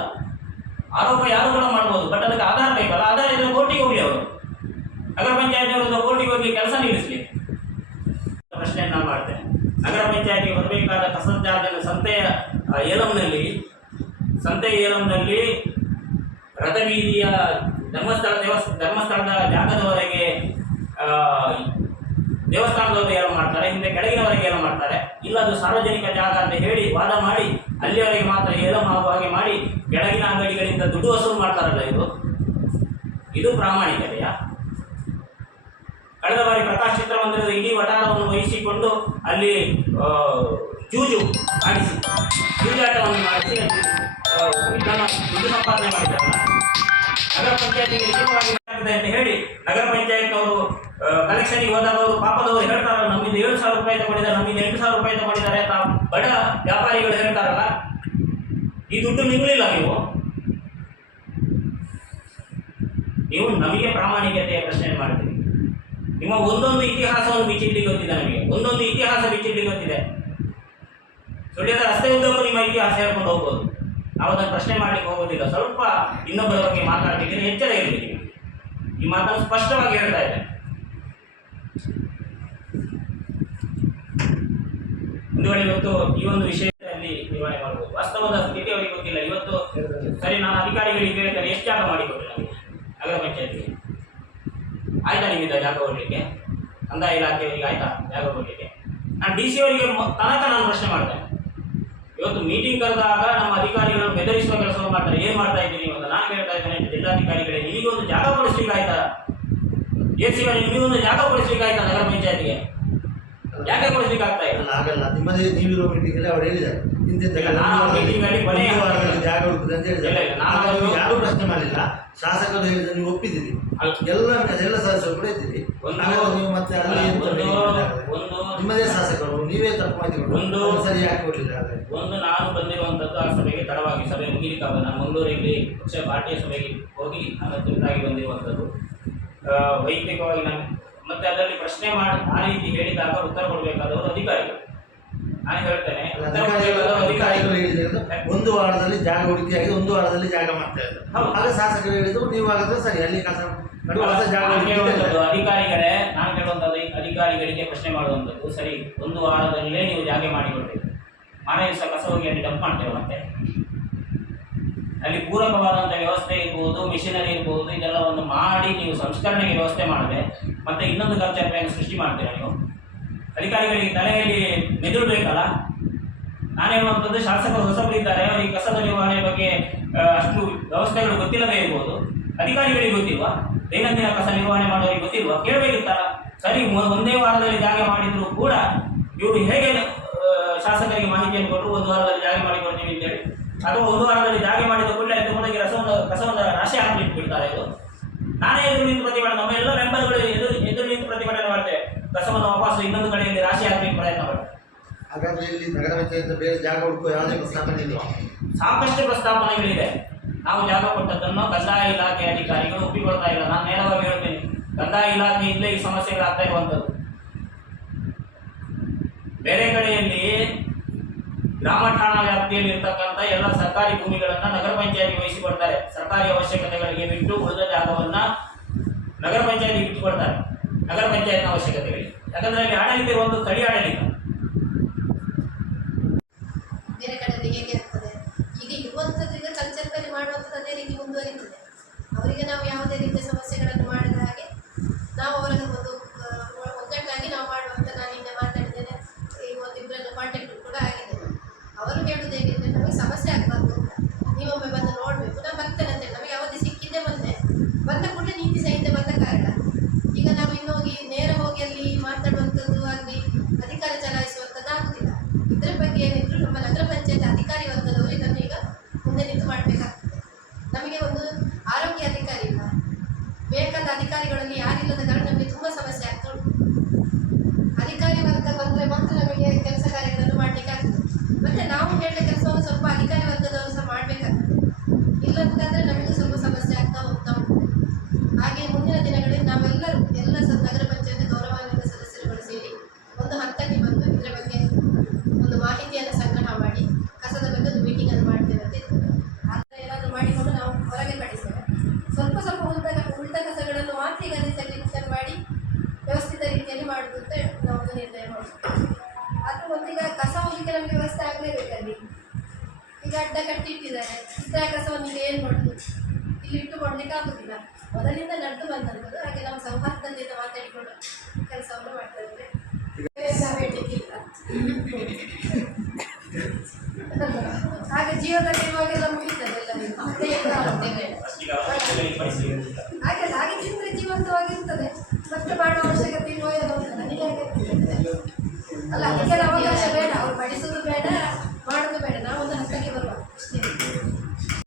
ಆರೋಪ ಯಾರು ಕೂಡ ಮಾಡ್ಬೋದು, ಬಟ್ ಅದಕ್ಕೆ ಆಧಾರ ಬೇಕಲ್ಲ, ಆಧಾರ ಇದ್ರೆ ಕೋರ್ಟಿಗೆ ಹೋಗಿ ಅವರು. ನಗರ ಪಂಚಾಯತ್ ಅವರು ಕೋರ್ಟಿಗೆ ಹೋಗಿ ಕೆಲಸ ನಿಲ್ಲಿಸಲಿ. ಪ್ರಶ್ನೆಯನ್ನು ಮಾಡ್ತೇನೆ. ನಗರ ಪಂಚಾಯತಿಗೆ ಬರಬೇಕಾದ ಕಸದ ಜಾಗದ ಸಂತೆಯ ಏಲಂನಲ್ಲಿ, ಸಂತೆ ಏಲಂನಲ್ಲಿ ರಥಬೀದಿಯ ಧರ್ಮಸ್ಥಳ, ದೇವಸ್, ಧರ್ಮಸ್ಥಳದ ಜಾಗದವರೆಗೆ ದೇವಸ್ಥಾನದವರು ಏನು ಮಾಡ್ತಾರೆ, ಹಿಂದೆ ಕೆಳಗಿನವರೆಗೆ ಏನು ಮಾಡ್ತಾರೆ. ಇಲ್ಲ ಅದು ಸಾರ್ವಜನಿಕ ಜಾಗ ಅಂತ ಹೇಳಿ ವಾದ ಮಾಡಿ, ಅಲ್ಲಿಯವರೆಗೆ ಮಾತ್ರ ಏಲಂ ಆಗುವ ಹಾಗೆ ಮಾಡಿ, ಕೆಳಗಿನ ಅಂಗಡಿಗಳಿಂದ ದುಡ್ಡು ವಸೂಲು ಮಾಡ್ತಾರಲ್ಲ ಇದು. ಇದು ಪ್ರಾಮಾಣಿಕತೆಯ ಕಳೆದ ಬಾರಿ ಪ್ರಕಾಶ್ ಚಿತ್ರಮಂದಿರದ ಇಡೀ ವಟಾರವನ್ನು ವಹಿಸಿಕೊಂಡು ಅಲ್ಲಿ ಜೂಜು ಮಾಡಿಸಿ ಜೂಜಾಟವನ್ನು ಮಾಡಿಸಿ ಇದನ್ನ ದುಡ್ಡು ಸಂಪಾದನೆ ಮಾಡಿದ್ದಾರಲ್ಲ ನಗರ ಪಂಚಾಯತಿಗೆ ಆಗಿದೆ ಅಂತ ಹೇಳಿ ನಗರ ಪಂಚಾಯತ್ನವರು ಕಲೆಕ್ಷನ್ಗೆ ಹೋದಾಗ ಅವರು ಪಾಪದವರು ಹೇಳ್ತಾರ ನಮ್ಮಿಂದ ಏಳು ಸಾವಿರ ರೂಪಾಯಿ ತಗೊಂಡಿದ್ದಾರೆ, ನಮ್ಮಿಂದ ಎಂಟು ಸಾವಿರ ರೂಪಾಯಿ ತಗೊಂಡಿದ್ದಾರೆ ಅಂತ ಬಡ ವ್ಯಾಪಾರಿಗಳು ಹೇಳ್ತಾರಲ್ಲ. ಈ ದುಡ್ಡು ನಿಲ್ಲಲಿಲ್ಲ ನೀವು. ನೀವು ನಮಗೆ ಪ್ರಾಮಾಣಿಕತೆಯ ಪ್ರಶ್ನೆ ಮಾಡ್ತೀರಿ. ನಿಮ್ಮ ಒಂದೊಂದು ಇತಿಹಾಸವನ್ನು ಬಿಚ್ಚಿಡ್ಲಿಕ್ಕೆ ಗೊತ್ತಿದೆ ನಮಗೆ. ಒಂದೊಂದು ಇತಿಹಾಸ ಬಿಚ್ಚಿಡ್ಲಿಕ್ಕೆ ಗೊತ್ತಿದೆ. ಸುಳ್ಯದ ರಸ್ತೆ ಉದ್ದಕ್ಕೂ ನಿಮ್ಮ ಇತಿಹಾಸ ಹೇಳ್ಕೊಂಡು ಹೋಗ್ಬೋದು. ನಾವು ಅದನ್ನು ಪ್ರಶ್ನೆ ಮಾಡಲಿಕ್ಕೆ ಹೋಗೋದಿಲ್ಲ. ಸ್ವಲ್ಪ ಇನ್ನೊಬ್ಬರ ಬಗ್ಗೆ ಮಾತಾಡ್ಲಿಕ್ಕೆ ಎಚ್ಚರ ಇರಲಿ ಈ ಮಾತನ್ನು ಸ್ಪಷ್ಟವಾಗಿ ಹೇಳ್ತಾ ಇದೆ ಮುಂದುವರೆ ಇವತ್ತು ಈ ಒಂದು ವಿಷಯದಲ್ಲಿ ನಿರ್ವಹಣೆ ಮಾಡಬಹುದು. ವಾಸ್ತವದ ಸ್ಥಿತಿ ಅವರಿಗೆ ಗೊತ್ತಿಲ್ಲ. ಇವತ್ತು ಸರಿ, ನಾನು ಅಧಿಕಾರಿಗಳಿಗೆ ಹೇಳ್ತೇನೆ ಎಷ್ಟು ಜಾಗ ಮಾಡಿಕೊಟ್ರೆ ನನಗೆ ನಗರ ಪಂಚಾಯತ್ಗೆ. ಆಯ್ತಾ ನಿಮ್ಮಿಂದ ಜಾಗ ಕೊಡಲಿಕ್ಕೆ? ಕಂದಾಯ ಇಲಾಖೆಯವರಿಗೆ ಆಯ್ತಾ ಜಾಗ ಕೊಡಲಿಕ್ಕೆ? ನಾನು ಡಿ ಸಿ ಅವರಿಗೆ ತನಕ ನಾನು ಪ್ರಶ್ನೆ ಮಾಡ್ತೇನೆ. ಇವತ್ತು ಮೀಟಿಂಗ್ ಕರೆದಾಗ ನಮ್ಮ ಅಧಿಕಾರಿಗಳು ಬೆದರಿಸುವ ಕೆಲಸವನ್ನು ಮಾಡ್ತಾರೆ. ಏನ್ ಮಾಡ್ತಾ ಇದ್ದೀನಿ ಇವತ್ತು ನಾನು ಹೇಳ್ತಾ ಇದ್ದೇನೆ ಜಿಲ್ಲಾಧಿಕಾರಿಗಳೇ ನಿಮಗೊಂದು ಜಾಗ ಕೊಡಿಸ್ಲಿಕ್ಕೆ ಆಯ್ತಾ ಎ ಸಿ ನಿಮಗೊಂದು ಜಾಗ ಕೊಡಿಸ್ಬೇಕಾಯ್ತಾ ನಗರ ಪಂಚಾಯತಿಗೆ? ಯಾಕೆ ಕೊಡಿಸ್ಬೇಕಾಗ್ತಾ ಇಲ್ಲ? ಆಗಲ್ಲ ನಿಮ್ಮದೇ ನೀವಿರೋ ಮೀಟಿಂಗ್ ಅಲ್ಲಿ ಅವ್ರು ಹೇಳಿದ್ದಾರೆ. ಯಾರೂ ಪ್ರಶ್ನೆ ಮಾಡಿಲ್ಲ. ಶಾಸಕರು ಹೇಳಿದ ನೀವು ಒಪ್ಪಿದ್ದೀರಿ. ಎಲ್ಲ ಎಲ್ಲ ಸದಸ್ಯರು ಕೂಡ ಇದ್ದೀರಿ. ನೀವು ಮತ್ತೆ ನಿಮ್ಮದೇ ಶಾಸಕರು ನೀವೇ ತಪ್ಪು ಮಾಡಿಕೊಂಡು ಒಂದು- ಸರಿ ಯಾಕೆ ಕೊಡಲಿಲ್ಲ? ಒಂದು ನಾನು ಬಂದಿರುವಂತದ್ದು ಆ ಸಭೆಗೆ ತಡವಾಗಿ ಸಭೆ ಮುಗಿಲಿಕ್ಕಾಗ ನಾನು ಮಂಗಳೂರಿಗೆ ಪಕ್ಷ ಪಾರ್ಟಿಯ ಸಭೆಗೆ ಹೋಗಿ ನಾನು ತುರ್ತಾಗಿ ಬಂದಿರುವಂಥದ್ದು. ವೈಯಕ್ತಿಕವಾಗಿ ನಾನು ಮತ್ತೆ ಅದರಲ್ಲಿ ಪ್ರಶ್ನೆ ಮಾಡಿ ಆ ರೀತಿ ಹೇಳಿದಾಗ ಉತ್ತರ ಕೊಡಬೇಕಾದವರು ಅಧಿಕಾರಿಗಳು. ನಾನು ಹೇಳ್ತೇನೆ. ಅಲ್ಲ, ಅಧಿಕಾರಿಗಳು ಹೇಳಿದ್ರೆ ಒಂದು ವಾರದಲ್ಲಿ ಜಾಗ ಹುಡುಕಿ ಆಗಿದೆ ಒಂದು ವಾರದಲ್ಲಿ ಜಾಗ ಮಾಡ್ತಾ ಇದ್ದಾರೆ. ಆಗ ಶಾಸಕರು ಹೇಳಿದ್ರು ನೀವು ಹಾಗಾದ್ರೆ ಸರಿ ಅಲ್ಲಿ ಕಸ ಅಧಿಕಾರಿಗಳೇ ನಾನು ಕೇಳುವಂಥದ್ದು ಅಧಿಕಾರಿಗಳಿಗೆ ಪ್ರಶ್ನೆ ಮಾಡುವಂಥದ್ದು ಸರಿ ಒಂದು ವಾರದಲ್ಲೇ ನೀವು ಜಾಗ ಮಾಡಿಕೊಡ್ಬೇಕು. ಮನೆ ಸಹ ಕಸ ಹೋಗಿ ಅಲ್ಲಿ ಡಂಪ್ ಮಾಡ್ತೇವೆ ಮತ್ತೆ. ಅಲ್ಲಿ ಪೂರಕವಾದಂಥ ವ್ಯವಸ್ಥೆ ಇರ್ಬೋದು ಮಿಷನರಿ ಇರ್ಬೋದು ಒಂದು ಮಾಡಿ ನೀವು ಸಂಸ್ಕರಣೆಗೆ ವ್ಯವಸ್ಥೆ ಮಾಡದೆ ಮತ್ತೆ ಇನ್ನೊಂದು ಕಲ್ಚರ್ ಸೃಷ್ಟಿ ಮಾಡ್ತೀರಾ ನೀವು? ಅಧಿಕಾರಿಗಳಿಗೆ ತಲೆಯಲ್ಲಿ ಮೆದುಳು ಬೇಕಲ್ಲ? ನಾನು ಹೇಳುವಂಥದ್ದು ಶಾಸಕರು ಹೊಸಬರಿದ್ದಾರೆ, ಅವರಿಗೆ ಕಸದ ನಿರ್ವಹಣೆ ಬಗ್ಗೆ ಅಷ್ಟು ವ್ಯವಸ್ಥೆಗಳು ಗೊತ್ತಿಲ್ಲದೇ ಇರ್ಬೋದು. ಅಧಿಕಾರಿಗಳಿಗೆ ಗೊತ್ತಿಲ್ವಾ? ದೈನಂದಿನ ಕಸ ನಿರ್ವಹಣೆ ಮಾಡೋರಿಗೆ ಗೊತ್ತಿಲ್ವಾ? ಕೇಳಬೇಕಿತ್ತಲ್ಲ? ಸರಿ ಒಂದೇ ವಾರದಲ್ಲಿ ಜಾಗ ಮಾಡಿದ್ರು ಕೂಡ ಇವರು ಹೇಗೆ ಶಾಸಕರಿಗೆ ಮಾಹಿತಿಯನ್ನು ಕೊಟ್ಟರು? ಒಂದು ವಾರದಲ್ಲಿ ಜಾಗ ಮಾಡಿಕೊಡ್ತೀವಿ ಅಂತೇಳಿ. ಅಥವಾ ಒಂದು ವಾರದಲ್ಲಿ ಜಾಗ ಮಾಡಿದ ಕೂಡಲೇ ತಗೊಂಡೋಗಿ ರಸವನ್ನು, ಕಸವನ್ನು ರಾಶಿ ಹಾಕಲಿಕ್ಕೆ ಬಿಡ್ತಾರೆ ಇದು ನಾನೇ ಎದುರು ನಿಂತು ಪ್ರತಿಭಟನೆ, ನಮ್ಮ ಎಲ್ಲ ಮೆಂಬರ್ಗಳು ಎದುರು ಎದುರು ನಿಂತು ಪ್ರತಿಭಟನೆ ಮಾಡ್ತೇವೆ. ಕಸವನ್ನು ವಾಪಸ್ ಇನ್ನೊಂದು ಕಡೆಯಲ್ಲಿ ರಾಶಿ ಹಾಕಬೇಕು ಪ್ರಯತ್ನ ಹಾಗಾದ್ರೆ ಇಲ್ಲಿ ನಗರ ಪಂಚಾಯತ್ ಬೇರೆ ಜಾಗ ಹುಡುಕುವ ಯಾವುದೇ ಪ್ರಸ್ತಾವನೆ ಇಲ್ವಾ ಸಾಕಷ್ಟು ಪ್ರಸ್ತಾಪನೆಗಳಿದೆ. ನಾವು ಜಾಗ ಕೊಟ್ಟದ್ದನ್ನು ಕಂದಾಯ ಇಲಾಖೆ ಅಧಿಕಾರಿಗಳು ಒಪ್ಪಿಕೊಳ್ತಾ ಇಲ್ಲ. ನಾನು ನೇರವಾಗಿ ಹೇಳ್ತೇನೆ. ಕಂದಾಯ ಇಲಾಖೆಯಿಂದಲೇ ಈ ಸಮಸ್ಯೆಗಳಾಗ್ತಾ ಇರುವಂಥದ್ದು. ಬೇರೆ ಕಡೆಯಲ್ಲಿ ಗ್ರಾಮ ಠಾಣಾ ವ್ಯಾಪ್ತಿಯಲ್ಲಿ ಇರ್ತಕ್ಕಂಥ ಎಲ್ಲ ಸರ್ಕಾರಿ ಭೂಮಿಗಳನ್ನ ನಗರ ಪಂಚಾಯತಿ ವಹಿಸಿಕೊಡ್ತಾರೆ. ಸರ್ಕಾರಿ ಅವಶ್ಯಕತೆಗಳಿಗೆ ಬಿಟ್ಟು ಉಳಿದ ಜಾಗವನ್ನು ನಗರ ಪಂಚಾಯತಿ ಬಿಟ್ಟುಕೊಡ್ತಾರೆ ನಗರ ಪಂಚಾಯತ್ನ ಅವಶ್ಯಕತೆಗಳಿಗೆ ಯಾಕಂದ್ರೆ ಅಲ್ಲಿ ಆಡಳಿತ ಇರುವಂಥ ಸ್ಥಳೀಯ ಆಡಳಿತ. ಬೇಕಾದ ಅಧಿಕಾರಿಗಳಲ್ಲಿ ಯಾರಿಲ್ಲದ ಕಾರಣ ನೀರಿನ ವ್ಯವಸ್ಥೆ ಆಗಲೇಬೇಕಲ್ಲಿ ಈಗ ಅಡ್ಡ ಕಟ್ಟಿಟ್ಟಿದ್ದಾರೆ ಚಿತ್ರಾಕಾಶವನ್ನು ಏನು ಮಾಡೋದು? ಇಲ್ಲಿ ಇಟ್ಟುಕೊಡ್ಲಿಕ್ಕೆ ಆಗುದಿಲ್ಲ. ಮೊದಲಿಂದ ನಡೆದು ಬಂದಂಥದ್ದು ಹಾಗೆ ನಾವು ಸೌಹಾರ್ದದಿಂದ ಮಾತಾಡಿಕೊಂಡು ಕೆಲಸವನ್ನು ಮಾಡ್ತಾ ಇದ್ರೆ ಹಾಗೆ ಜೀವನದಲ್ಲಿ ಇವಾಗೆಲ್ಲ ಮುಗಿತದೆ ಎಲ್ಲ